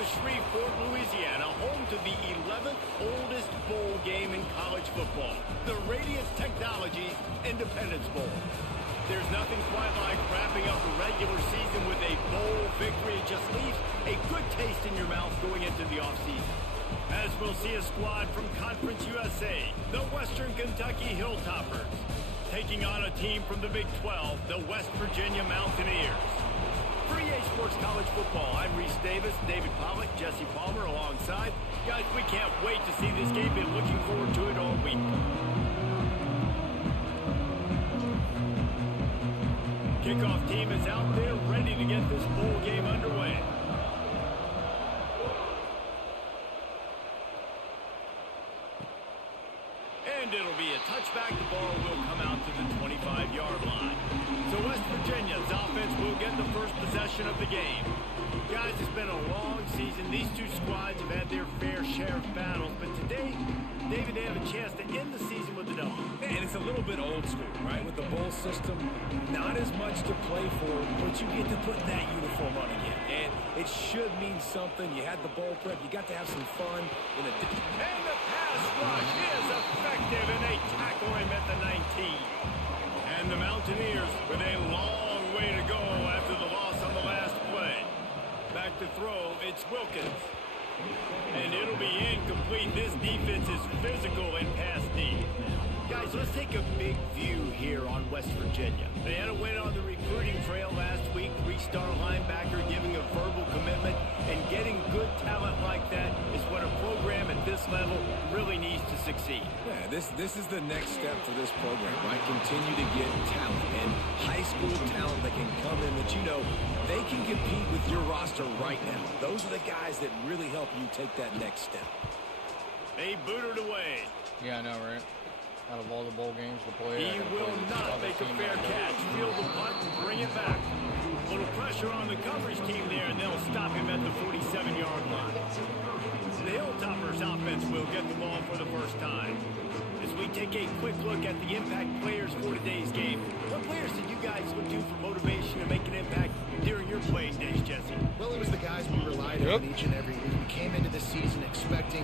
to Shreveport, Louisiana, home to the 11th oldest bowl game in college football, the Radiance Technologies Independence Bowl. There's nothing quite like wrapping up the regular season with a bowl victory. It just leaves a good taste in your mouth going into the offseason. As we'll see a squad from Conference USA, the Western Kentucky Hilltoppers, taking on a team from the Big 12, the West Virginia Mountaineers. For EA Sports College Football, I'm Reese Davis, David Pollack, Jesse Palmer alongside. Guys, we can't wait to see this game. Been looking forward to it all week. Kickoff team is out there ready to get this bowl game underway. And it'll be a touchback. The ball will come out to the 25-yard line. So West Virginia's offense will get the first possession of the game. Guys, it's been a long season. These two squads have had their fair share of battles. But today, David, they have a chance to end the season with a W. And it's a little bit old school, right? With the bowl system, not as much to play for, but you get to put that uniform on again. And it should mean something. You had the bowl prep. You got to have some fun. And the pass rush is effective, and they tackle him at the 19. And the Mountaineers with a long way to go after the loss on the last play. Back to throw, it's Wilkins. And it'll be incomplete. This defense is physical and pass deep. Guys, let's take a big view here on West Virginia. They had a win on the recruiting trail last week. Three-star linebacker giving a verbal commitment, and getting good talent like that is what a program at this level really needs to succeed. Yeah, this is the next step for this program, right? Continue to get talent and high school talent that can come in that you know they can compete with your roster right now. Those are the guys that really help you take that next step. They booted away. Yeah, I know, right? Out of all the bowl games to play, he will not make a fair catch. Field the punt and bring it back. A little pressure on the coverage team there, and they'll stop him at the 47-yard line. The Hilltoppers offense will get the ball for the first time. As we take a quick look at the impact players for today's game, what players did you guys look to for motivation to make an impact during your playing days, Jesse? Well, it was the guys we relied on each and every week. We came into the season expecting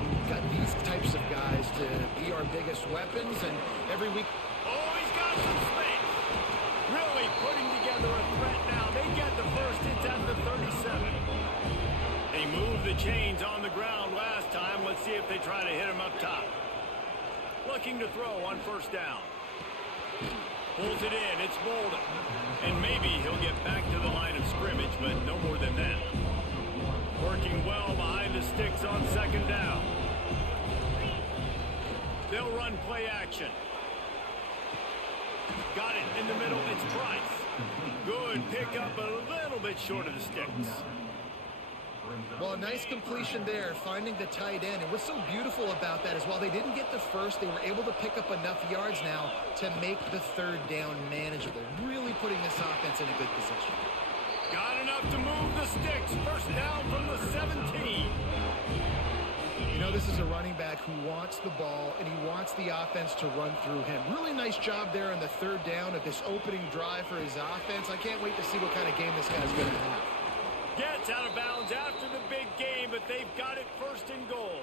these types of guys to be our biggest weapons, and every week... Oh, he's got some space. Really putting together a threat now. They get the first. It's at the 37. They moved the chains on the ground last time. Let's see if they try to hit him up top. Looking to throw on first down. Pulls it in. It's Bolden. And maybe he'll get back to the line of scrimmage, but no more than that. Working well behind the sticks on second down. They'll run play action. Got it in the middle. It's Price. Good pickup, a little bit short of the sticks. Well, a nice completion there, finding the tight end. And what's so beautiful about that is while they didn't get the first, they were able to pick up enough yards now to make the third down manageable. Really putting this offense in a good position. Got enough to move the sticks. First down from the 17. You know, this is a running back who wants the ball, and he wants the offense to run through him. Really nice job there in the third down of this opening drive for his offense. I can't wait to see what kind of game this guy's going to have. Gets out of bounds after the big game, but they've got it first and goal.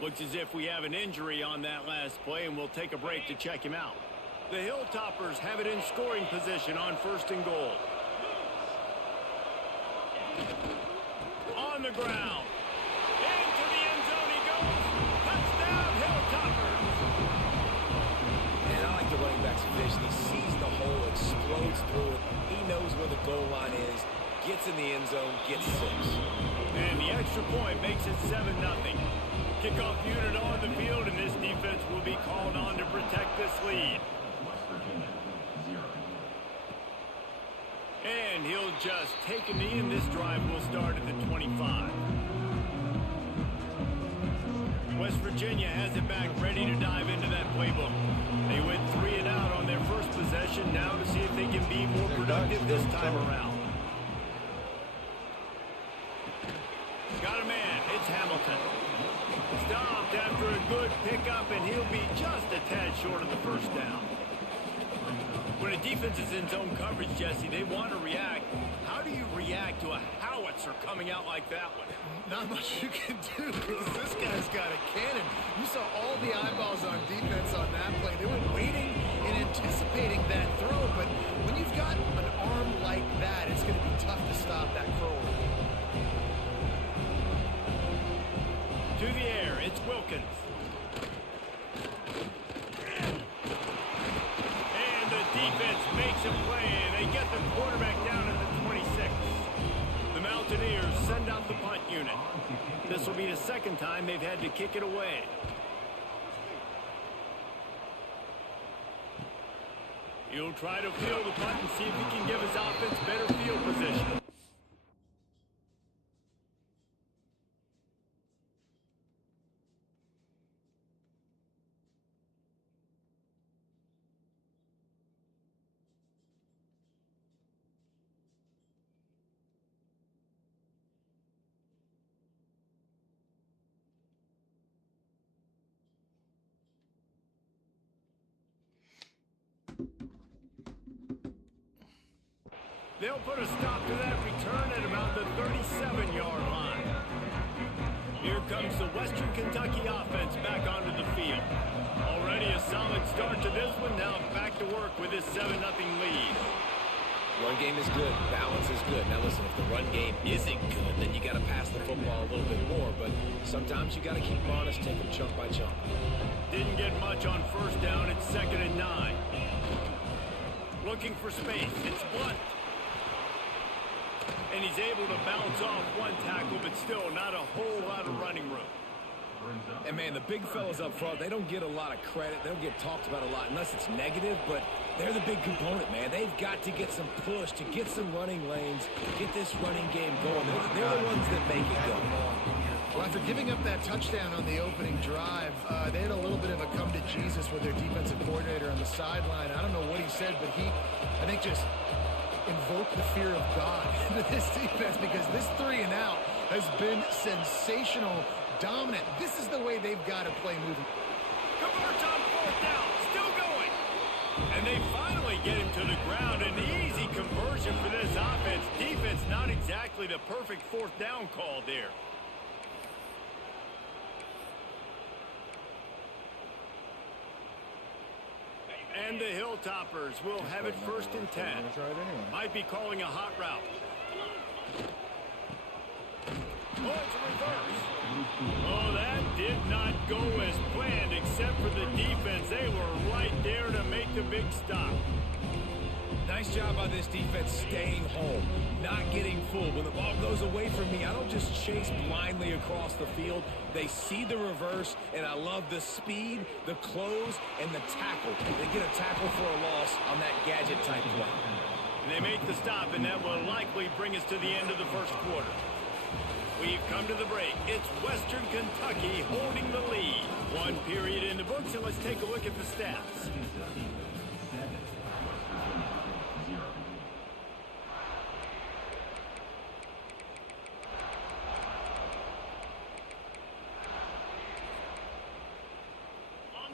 Looks as if we have an injury on that last play, and we'll take a break to check him out. The Hilltoppers have it in scoring position on first and goal. On the ground. Into the end zone he goes. Touchdown, Hilltoppers. And I like the running back's vision. He sees the hole, explodes through it. He knows where the goal line is. Gets in the end zone, gets 6. And the extra point makes it 7-0. Kickoff unit on the field, and this defense will be called on to protect this lead. And he'll just take a knee, and this drive will start at the 25. West Virginia has it back, ready to dive into that playbook. They went 3 and out on their first possession, now to see if they can be more productive this time around. Got a man. It's Hamilton. Stopped after a good pickup, and he'll be just a tad short of the first down. When a defense is in zone coverage, Jesse, they want to react. How do do you react to a howitzer coming out like that one? Not much you can do because this guy's got a cannon. You saw all the eyeballs on defense on that play. They were waiting and anticipating that throw, but when you've got an arm like that, it's going to be tough to stop that curl. To the air, it's Wilkins. And the defense makes a play, and they get the quarterback down at the 26. The Mountaineers send out the punt unit. This will be the second time they've had to kick it away. He'll try to field the punt and see if he can give his offense better field position. They'll put a stop to that return at about the 37-yard line. Here comes the Western Kentucky offense back onto the field. Already a solid start to this one. Now back to work with this 7-0 lead. Run game is good. Balance is good. Now listen, if the run game isn't good, then you got to pass the football a little bit more. But sometimes you got to keep them honest, take them chunk by chunk. Didn't get much on first down. It's 2nd and 9. Looking for space. It's Blunt. And he's able to bounce off one tackle, but still not a whole lot of running room. And, man, the big fellas up front, they don't get a lot of credit. They don't get talked about a lot unless it's negative, but they're the big component, man. They've got to get some push, to get some running lanes, get this running game going. They're the ones that make it go. Well, after giving up that touchdown on the opening drive, they had a little bit of a come to Jesus with their defensive coordinator on the sideline. I don't know what he said, but I think, just invoke the fear of God into this defense because this 3-and-out has been sensational, dominant. This is the way they've got to play moving. Converts on 4th down, still going. And they finally get him to the ground. An easy conversion for this offense. Defense not exactly the perfect 4th down call there. And the Hilltoppers will have it 1st and 10. Might be calling a hot route. Oh, it's a reverse. Oh, that did not go as planned except for the defense. They were right there to make the big stop. Nice job by this defense staying home, not getting fooled. When the ball goes away from me, I don't just chase blindly across the field. They see the reverse, and I love the speed, the close, and the tackle. They get a tackle for a loss on that gadget-type play. And they make the stop, and that will likely bring us to the end of the first quarter. We've come to the break. It's Western Kentucky holding the lead. 1 period in the books, and let's take a look at the stats.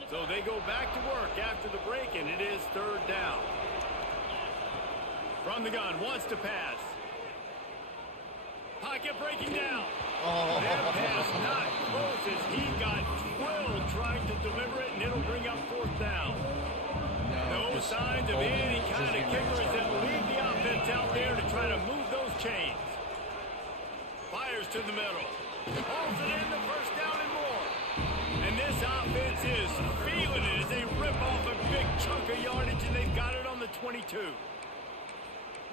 So they go back to work after the break, and it is 3rd down. From the gun, wants to pass. Pocket breaking down. Oh. That pass not close as he got twirled trying to deliver it, and it'll bring up 4th down. No signs of any kind of kickers that lead the offense out there to try to move those chains. Fires to the middle. Hauls it in, the 1st down and more. And this offense is feeling it as they rip off a big chunk of yardage, and they've got it on the 22.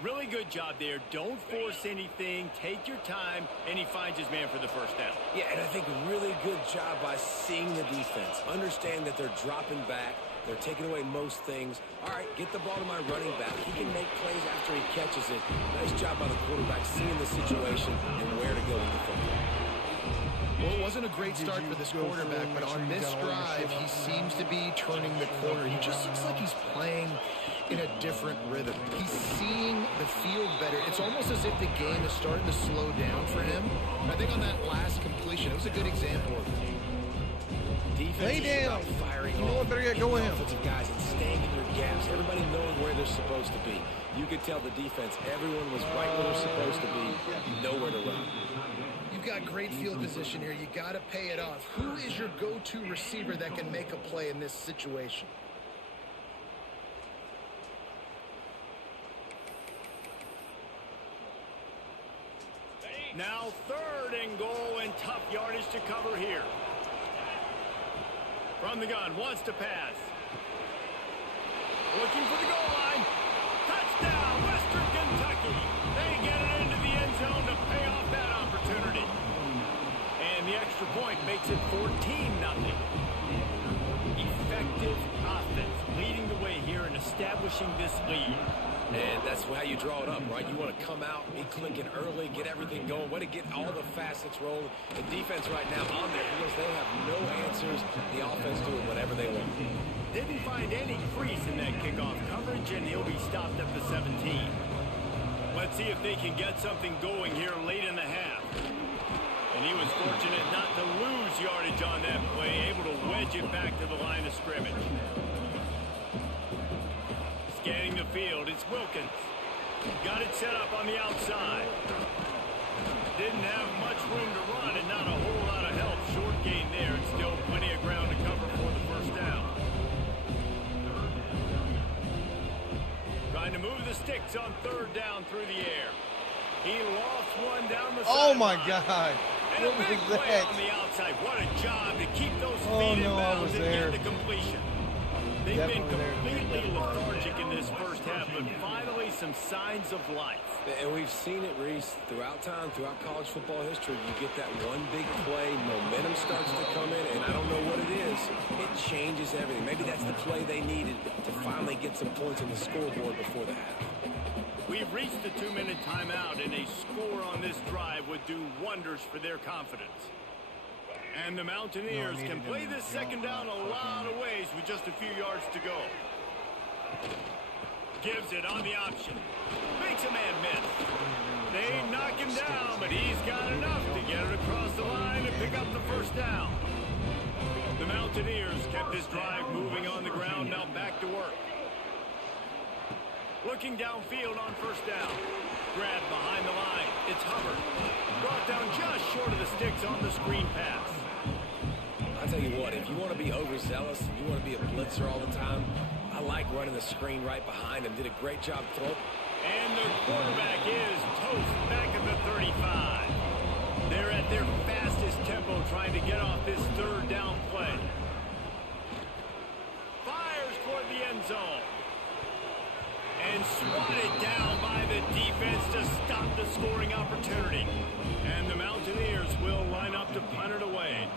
Really good job there. Don't force anything. Take your time, and he finds his man for the 1st down. Yeah, and I think really good job by seeing the defense. Understand that they're dropping back. They're taking away most things. All right, get the ball to my running back. He can make plays after he catches it. Nice job by the quarterback seeing the situation and where to go with the football. Well, it wasn't a great start for this quarterback, but on this drive, he seems to be turning the corner. He just looks like he's playing in a different rhythm. He's seeing the field better. It's almost as if the game is starting to slow down for him. I think on that last completion, it was a good example of it. Defense Lay down. firing you know what, better yet, go with him. Offensive guys and staying in your gaps. Everybody knowing where they're they're supposed to be. You could tell the defense, everyone was right where they're supposed to be, nowhere to run. You've got great field position here. You got to pay it off. Who is your go-to receiver that can make a play in this situation? Now 3rd and goal, and tough yardage to cover here. From the gun, wants to pass. Looking for the goal line. Touchdown, Western Kentucky. They get it into the end zone to pay off that opportunity. And the extra point makes it 14-0. Effective offense leading the way here and establishing this lead. And that's how you draw it up, right? You want to come out, be clicking early, get everything going, way to get all the facets rolling. The defense right now on there because they have no answers. The offense doing whatever they want. Didn't find any crease in that kickoff coverage, and he'll be stopped at the 17. Let's see if they can get something going here late in the half. And he was fortunate not to lose yardage on that play, able to wedge it back to the line of scrimmage. Scanning the field, it's Wilkins. Got it set up on the outside. Didn't have much room to run and not a whole lot of help. Short gain there, and still plenty of ground to cover for the first down. Trying to move the sticks on 3rd down through the air. He lost one down the sideline. Oh my God. And What a big was play that? on the outside. What a job to keep those Oh, feet in no, I bounds was and there. get the completion. They've been Definitely there. completely lethargic in this first half, but finally some signs of life. And we've seen it, Reese, throughout time, throughout college football history. You get that one big play, momentum starts to come in, and I don't know what it is. It changes everything. Maybe that's the play they needed to finally get some points on the scoreboard before the half. We've reached the 2-minute timeout, and a score on this drive would do wonders for their confidence. And the Mountaineers can play this second down a lot of ways with just a few yards to go. Gives it on the option. Makes a man miss. They knock him down, but he's got enough to get it across the line and pick up the first down. The Mountaineers kept this drive moving on the ground, now back to work. Looking downfield on first down. Grabbed behind the line. It's Hubbard. Brought down just short of the sticks on the screen pass. I'll tell you what, if you want to be overzealous, you want to be a blitzer all the time, I like running the screen right behind him. Did a great job throwing. And the quarterback is toast back at the 35. They're at their fastest tempo trying to get off this 3rd down play. Fires toward the end zone. And swatted down by the defense to stop the scoring opportunity. And the Mountaineers will line up to punt it away.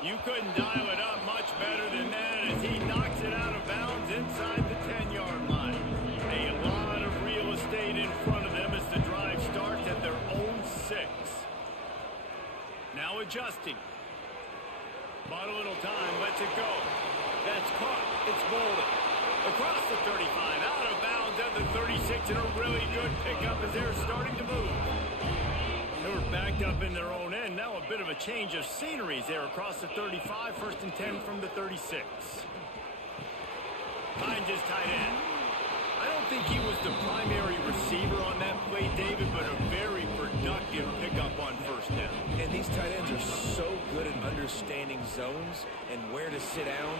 You couldn't dial it up much better than that as he knocks it out of bounds inside the 10-yard line. A lot of real estate in front of them as the drive starts at their own 6. Now adjusting. Bought a little time, lets it go. That's caught. It's Bolden. Across the 35, out of bounds at the 36, and a really good pickup as they're starting to move. They were backed up in their own end. Now a bit of a change of sceneries there across the 35. 1st and 10 from the 36. Finds his tight end. I don't think he was the primary receiver on that play, David, but a very productive pickup on first down. And these tight ends are so good at understanding zones and where to sit down.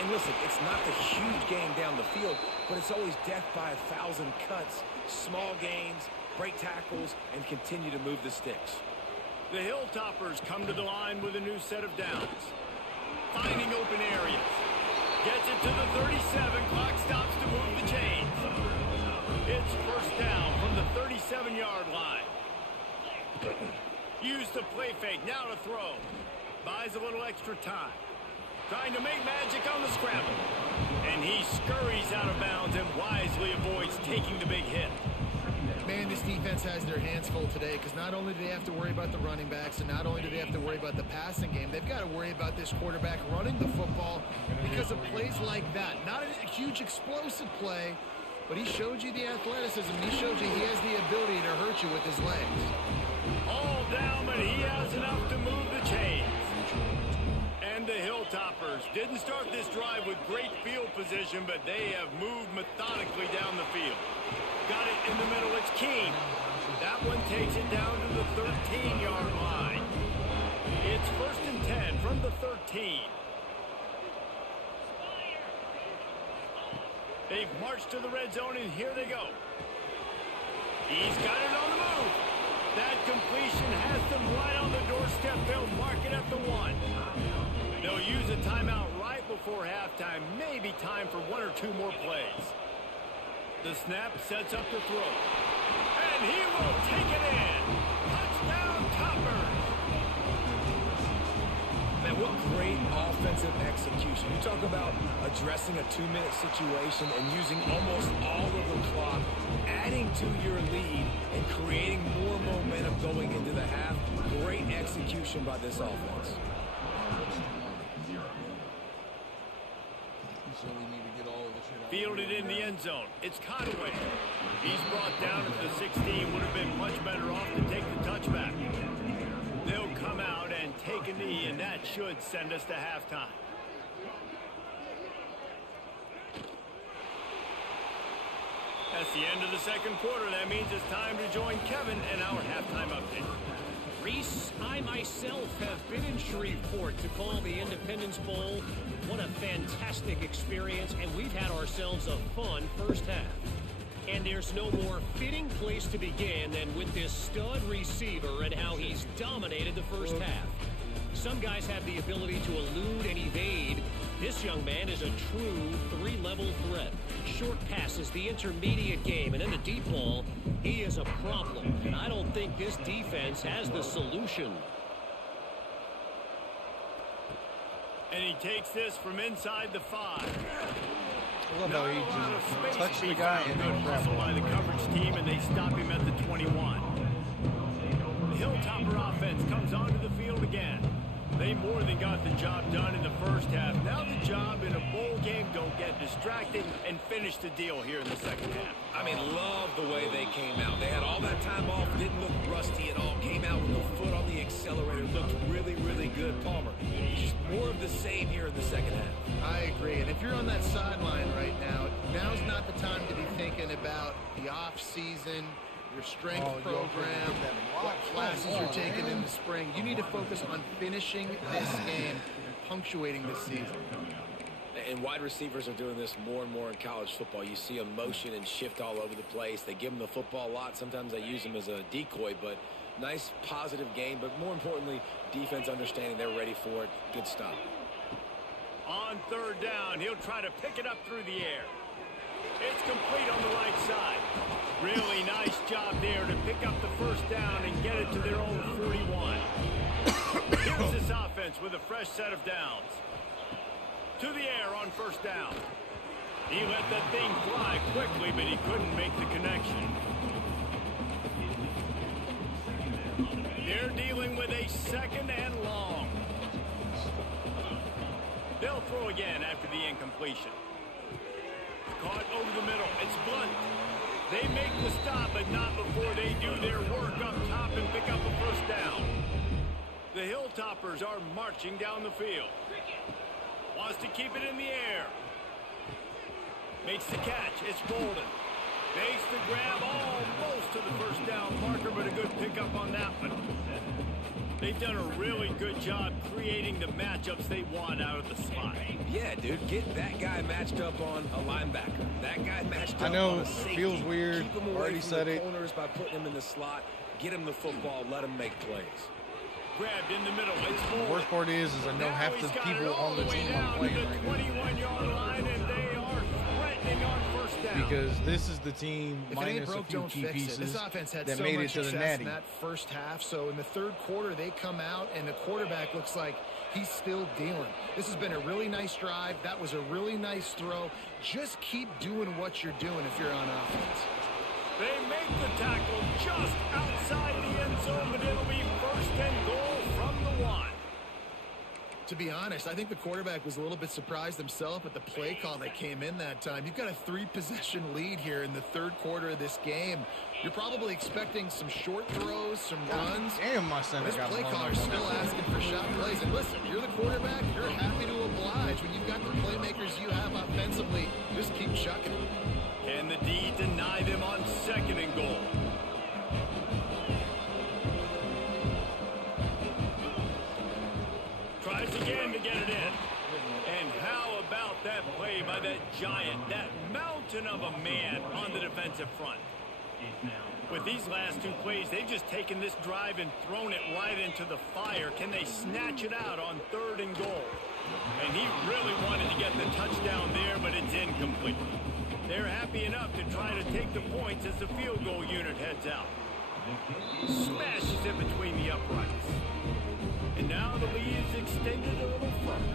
And listen, it's not the huge game down the field, but it's always death by 1,000 cuts, small gains, break tackles, and continue to move the sticks. The Hilltoppers come to the line with a new set of downs. Finding open areas. Gets it to the 37. Clock stops to move the chains. It's first down from the 37-yard line. Use the play fake. Now to throw. Buys a little extra time. Trying to make magic on the scramble. And he scurries out of bounds and wisely avoids taking the big hit. Man, this defense has their hands full today because not only do they have to worry about the running backs and not only do they have to worry about the passing game, they've got to worry about this quarterback running the football because of plays like that. Not a huge explosive play, but he showed you the athleticism. He showed you he has the ability to hurt you with his legs. All down, but he has enough to move the chains. And the Hilltoppers. Didn't start this drive with great field position, but they have moved methodically down the field. Got it in the middle. It's Keene. That one takes it down to the 13-yard line. It's 1st and 10 from the 13. They've marched to the red zone, and here they go. He's got it on the move. That completion has them right on the doorstep. They'll mark it at the 1. They'll use a timeout right before halftime. Maybe time for 1 or 2 more plays. The snap sets up the throw. And he will take it in. Touchdown, Toppers. Man, what great offensive execution. You talk about addressing a 2-minute situation and using almost all of the clock, adding to your lead and creating more momentum going into the half. Great execution by this offense. Fielded in the end zone. It's Conway. He's brought down at the 16. Would have been much better off to take the touchback. They'll come out and take a knee, and that should send us to halftime. That's the end of the second quarter. That means it's time to join Kevin in our halftime update. Reese, I myself have been in Shreveport to call the Independence Bowl. What a fantastic experience, and we've had ourselves a fun first half. And there's no more fitting place to begin than with this stud receiver and how he's dominated the first half. Some guys have the ability to elude and evade. This young man is a true 3-level threat. Short passes, the intermediate game, and then the deep ball. He is a problem, and I don't think this defense has the solution. And he takes this from inside the 5. I love how he just touched the guy and good hustle by the coverage team, and they stop him at the 21. The Hilltopper offense comes onto the field again. They more than got the job done in the first half. Now the job in a bowl game, don't get distracted and finish the deal here in the second half. I mean, love the way they came out. They had all that time off, didn't look rusty at all. Came out with the foot on the accelerator, looked really, really good. Palmer, just more of the same here in the second half. I agree. And if you're on that sideline right now, now's not the time to be thinking about the off season, your strength program, what classes you're taking in the spring. You need to focus on finishing this game and punctuating this season. And wide receivers are doing this more and more in college football. You see them motion and shift all over the place. They give them the football a lot. Sometimes they use them as a decoy, but nice positive game. But more importantly, defense understanding they're ready for it. Good stop. On third down, he'll try to pick it up through the air. It's complete on the right side. Really nice job there to pick up the first down and get it to their own 41. Here's this offense with a fresh set of downs. To the air on first down. He let that thing fly quickly, but he couldn't make the connection. They're dealing with a second and long. They'll throw again after the incompletion. Caught over the middle. It's Blunt. They make the stop, but not before they do their work up top and pick up a first down. The Hilltoppers are marching down the field. Wants to keep it in the air. Makes the catch. It's Bolden. Makes the grab almost to the first down marker, but a good pickup on that one. They've done a really good job creating the matchups they want out of the slot. Yeah, dude, get that guy matched up on a linebacker. That guy matched up I know, on a it safety. feels weird. Keep him away Already from said the it. corners by putting him in the slot. Get him the football. Let him make plays. Grabbed in the middle. It's The Bolden. worst part is I know Now half he's the got it people all on the way team down are to playing the right now. 21-yard line, and they are threatening on first down. Because this is the team If it ain't minus a broke, few don't key fix it. pieces This offense had that so made much it to the success natty. in that first half. So in the third quarter, they come out, and the quarterback looks like he's still dealing. This has been a really nice drive. That was a really nice throw. Just keep doing what you're doing if you're on offense. They make the tackle just outside the end zone, but it'll be first and goal from the 1. To be honest, I think the quarterback was a little bit surprised himself at the play call that came in that time. You've got a 3-possession lead here in the third quarter of this game. You're probably expecting some short throws, some runs. Damn, my center This got play blown caller's up. still asking for shot plays. And listen, you're the quarterback, you're play by that giant, that mountain of a man on the defensive front. With these last two plays, they've just taken this drive and thrown it right into the fire. Can they snatch it out on 3rd and goal? And he really wanted to get the touchdown there, but it's incomplete. They're happy enough to try to take the points as the field goal unit heads out. Smashes it between the uprights. And now the lead is extended a little further.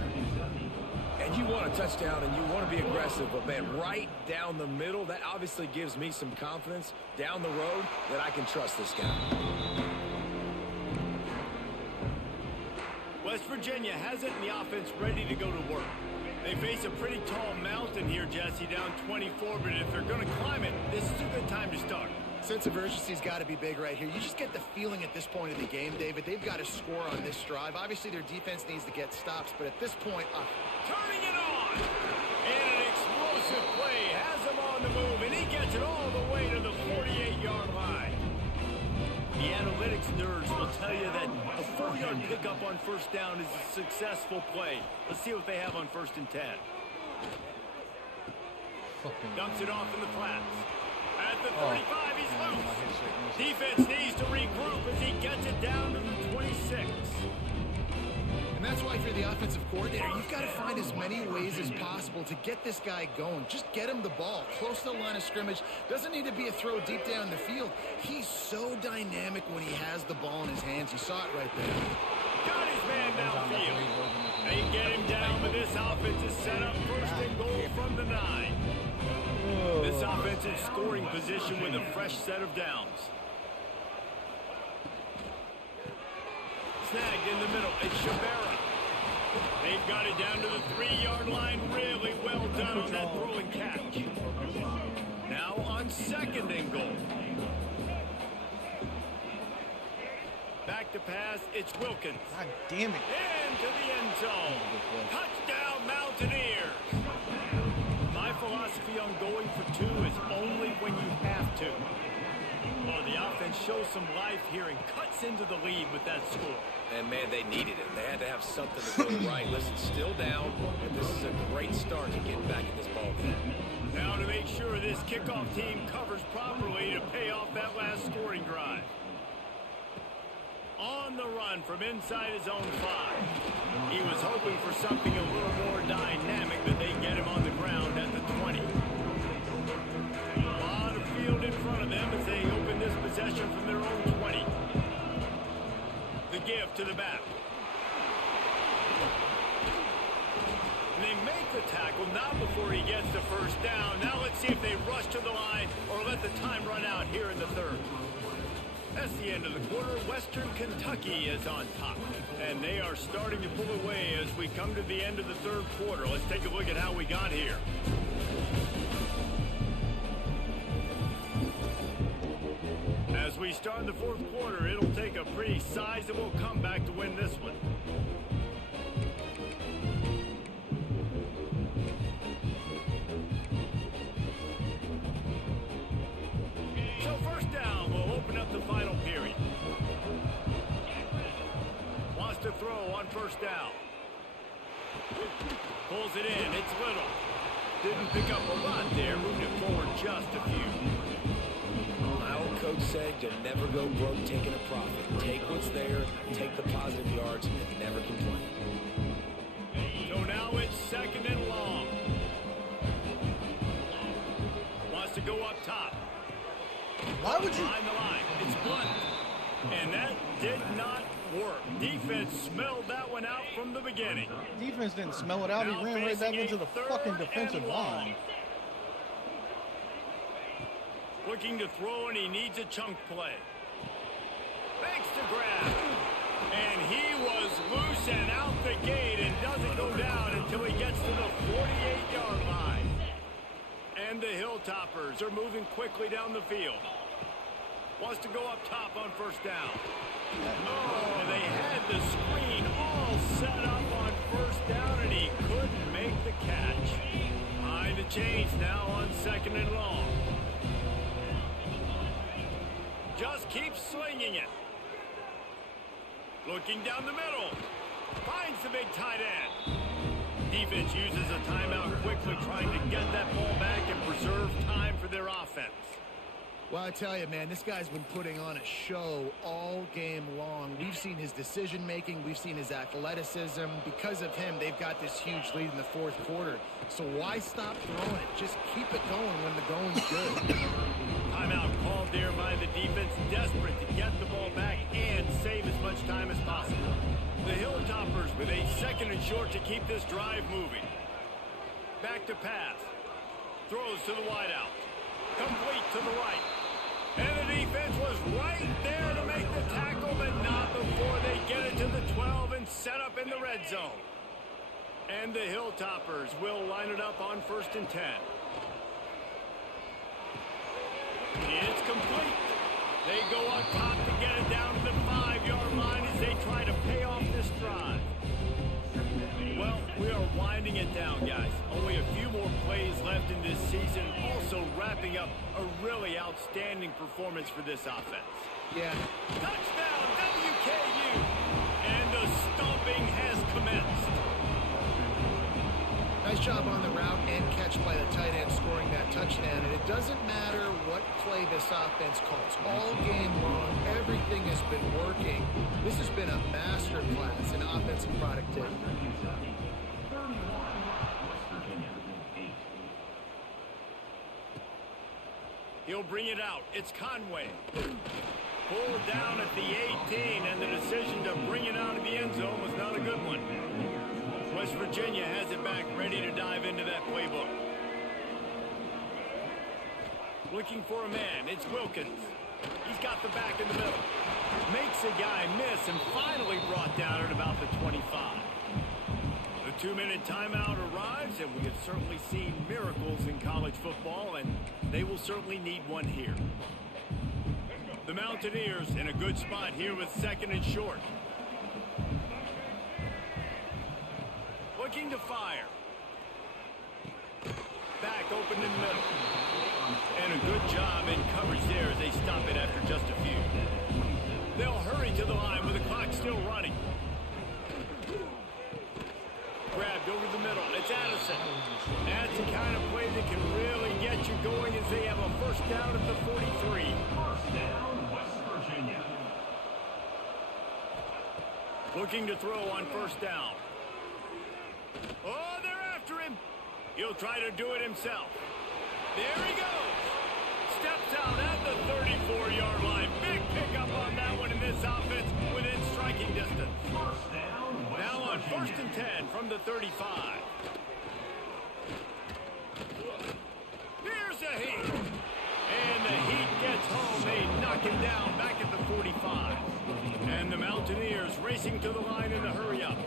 And you want a touchdown and you want to be aggressive, but man, right down the middle, that obviously gives me some confidence down the road that I can trust this guy. West Virginia has it in the offense ready to go to work. They face a pretty tall mountain here, Jesse, down 24, but if they're going to climb it, this is a good time to start. Sense of urgency's got to be big right here. You just get the feeling at this point of the game, David, they've got to score on this drive. Obviously, their defense needs to get stops, but at this point... Turning it on! And an explosive play has him on the move, and he gets it all the way to the 48-yard line. The analytics nerds will tell you that a 4-yard pickup on 1st down is a successful play. Let's see what they have on 1st and 10. Dumps it off in the flats. At the 35, he's loose. Defense needs to regroup as he gets it down to the 26. And that's why if you're the offensive coordinator, you've got to find as many ways as possible to get this guy going. Just get him the ball close to the line of scrimmage. Doesn't need to be a throw deep down the field. He's so dynamic when he has the ball in his hands. You saw it right there. Got his man downfield. They get him down, but this offense is set up 1st and goal from the 9. This offense in scoring position with a fresh set of downs. Snagged in the middle. It's Shabera. They've got it down to the 3-yard line. Really well done on that throw and catch. Now on 2nd and goal. Back to pass. It's Wilkins. God damn it. Into the end zone. Touchdown, Mountaineers. My philosophy on going for 2 is only when you have to. Well, the offense shows some life here and cuts into the lead with that score. And, man, they needed it. They had to have something to go right. Listen, still down, and this is a great start to getting back in this ball game. Now to make sure this kickoff team covers properly to pay off that last scoring drive. On the run from inside his own 5. He was hoping for something a little more dynamic, but they get him on the ground at the 20. A lot of field in front of them as they open this possession from their own 20. The give to the back. And they make the tackle, not before he gets the 1st down. Now let's see if they rush to the line or let the time run out here in the 3rd. That's the end of the quarter. Western Kentucky is on top. And they are starting to pull away as we come to the end of the 3rd quarter. Let's take a look at how we got here. As we start the 4th quarter, it'll take a pretty sizable comeback to win this one. So 1st down will open up the final period. Wants to throw on 1st down. Pulls it in. It's Little. Didn't pick up a lot there. Moved it forward just a few. My old coach said you'll never go broke taking a profit. Take what's there, take the positive yards, and never complain. So now it's 2nd and long. Wants to go up top. Why would you? Behind the line. It's Blunt. And that did not work. Defense smelled that one out from the beginning. Defense didn't smell it out. He ran right back into the fucking defensive line. Looking to throw, and he needs a chunk play. Thanks to grab. And he was loose and out the gate and doesn't go down until he gets to the 48-yard line. And the Hilltoppers are moving quickly down the field. Wants to go up top on 1st down. Oh, they had the screen all set up on 1st down, and he couldn't make the catch. Behind the chains now on 2nd and long. Just keeps slinging it. Looking down the middle. Finds the big tight end. Defense uses a timeout quickly desperately trying to get that ball back and preserve time for their offense. Well, I tell you, man, this guy's been putting on a show all game long. We've seen his decision-making. We've seen his athleticism. Because of him, they've got this huge lead in the fourth quarter. So why stop throwing it? Just keep it going when the going's good. Timeout called there by the defense, desperate to get the ball back and save as much time as possible. The Hilltoppers with a second and short to keep this drive moving. Back to pass. Throws to the wideout. Complete to the right. And the defense was right there to make the tackle, but not before they get it to the 12 and set up in the red zone. And the Hilltoppers will line it up on 1st and 10. It's complete. They go up top to get it down to the 5-yard line as they try to pay off this drive. Well, we are winding it down, guys. Only a few more plays left in this season. Also wrapping up a really outstanding performance for this offense. Yeah. Touchdown, WKU! And the stomping has commenced. Nice job on the route and catch by the tight end scoring that touchdown. And it doesn't matter what play this offense calls. All game long, everything has been working. This has been a master class in offensive productivity. He'll bring it out. It's Conway. Pulled down at the 18, and the decision to bring it out of the end zone was not a good one. West Virginia has it back, ready to dive into that playbook. Looking for a man. It's Wilkins. He's got the back in the middle. Makes a guy miss and finally brought down at about the 25. The 2-minute timeout arrives, and we have certainly seen miracles in college football, and they will certainly need one here. The Mountaineers in a good spot here with 2nd and short. Looking to fire. Back open in the middle. And a good job in coverage there as they stop it after just a few. They'll hurry to the line with the clock still running. Grabbed over the middle. It's Addison. That's the kind of play that can really get you going as they have a 1st down at the 43. 1st down, West Virginia. Looking to throw on 1st down. Oh, they're after him. He'll try to do it himself. There he goes. Steps out at the 34-yard line. Big pickup on that one in this offense within striking distance. 1st down, West Now on Virginia. 1st and 10 from the 35. Here's the Heat. And the Heat gets home. They knock him down back at the 45. And the Mountaineers racing to the line in a hurry-up.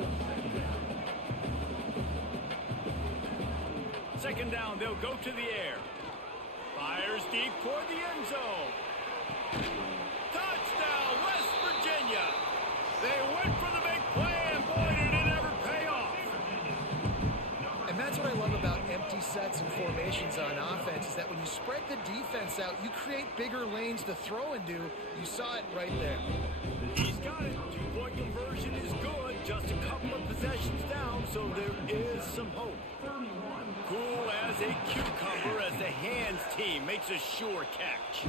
2nd down, they'll go to the air. Fires deep toward the end zone. Touchdown, West Virginia. They went for the big play, and boy, did it ever pay off. And that's what I love about empty sets and formations on offense, is that when you spread the defense out, you create bigger lanes to throw into. You saw it right there. He's got it. 2-point conversion is good. Just a couple of possessions down, so there is some hope. Cool as a cucumber as the hands team makes a sure catch.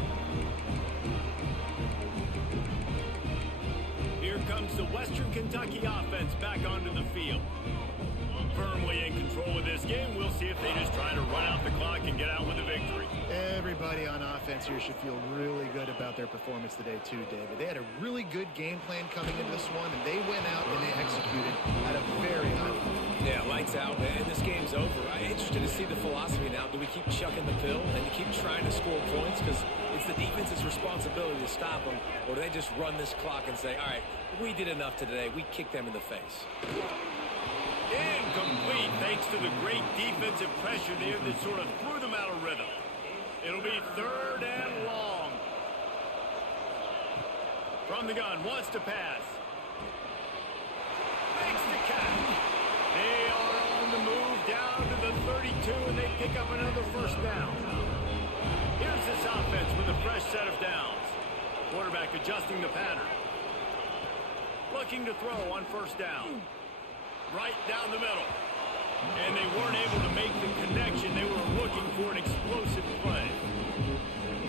Here comes the Western Kentucky offense back onto the field. Firmly in control of this game. We'll see if they just try to run out the clock and get out with a victory. Everybody on offense here should feel really good about their performance today too, David. They had a really good game plan coming into this one, and they went out and they executed at a very high level. Yeah, lights out, and this game's over. I'm interested to see the philosophy now. Do we keep chucking the pill and keep trying to score points? Because it's the defense's responsibility to stop them. Or do they just run this clock and say, all right, we did enough today. We kicked them in the face. Incomplete thanks to the great defensive pressure there that sort of threw them out of rhythm. It'll be 3rd and long. From the gun, wants to pass. Makes the catch. They are on the move down to the 32, and they pick up another 1st down. Here's this offense with a fresh set of downs. Quarterback adjusting the pattern. Looking to throw on 1st down. Right down the middle. And they weren't able to make the connection. They were looking for an explosive play.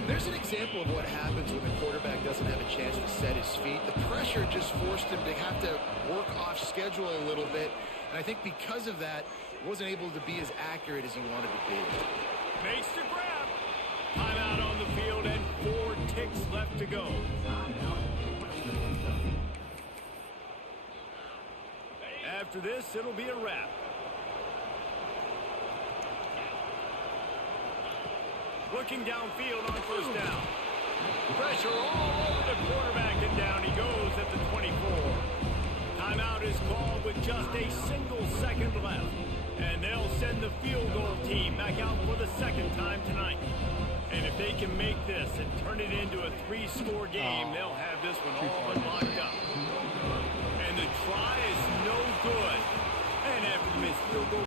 There's an example of what happens when the quarterback doesn't have a chance to set his feet. The pressure just forced him to have to work off schedule a little bit. And I think because of that, he wasn't able to be as accurate as he wanted to be. Makes the grab. Timeout on the field and 4 ticks left to go. After this, it'll be a wrap. Looking downfield on first down. Pressure all over the quarterback, and down he goes at the 24. Timeout is called with just a single second left. And they'll send the field goal team back out for the second time tonight. And if they can make this and turn it into a 3-score game, they'll have this one all locked up. And the try is no good. And after the missed field goal